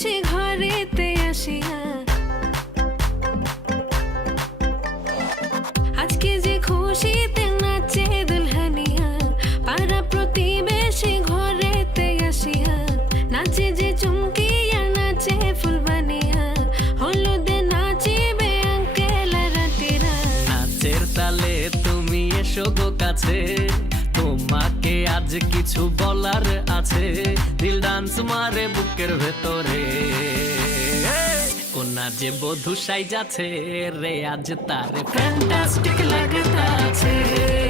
প্রতিবেশী ঘরেতে আসিয়া। আজকে যে খুশিতে নাচে দুলহানিয়া, পাড়া প্রতিবেশী ঘরেতে আসিয়া, নাচে যে চুমকিয়া হলুদে নাচিবে আঙ্কেল রাতিরা নাচের তুমি এসো কাছে, তোমাকে আজ কিছু বলার আছে, দিল ডান্স মারে বুকের ভেতরে। কোনা যে বধু সাইজ আছে রে, আজ তার ফ্যান্টাস্টিক লাগতাছে। কোনা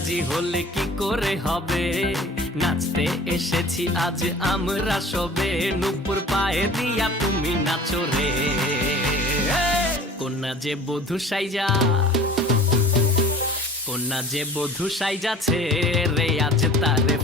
মেজাজি হলে কি করে হবে? নাচতে এসেছি আজ আমরা সবে। নুপুর পায়ে দিয়া তুমি নাচো রে। কন্যা যে বধু সাইজা। কন্যা যে বধু সাইজাছে রে, আজ তারে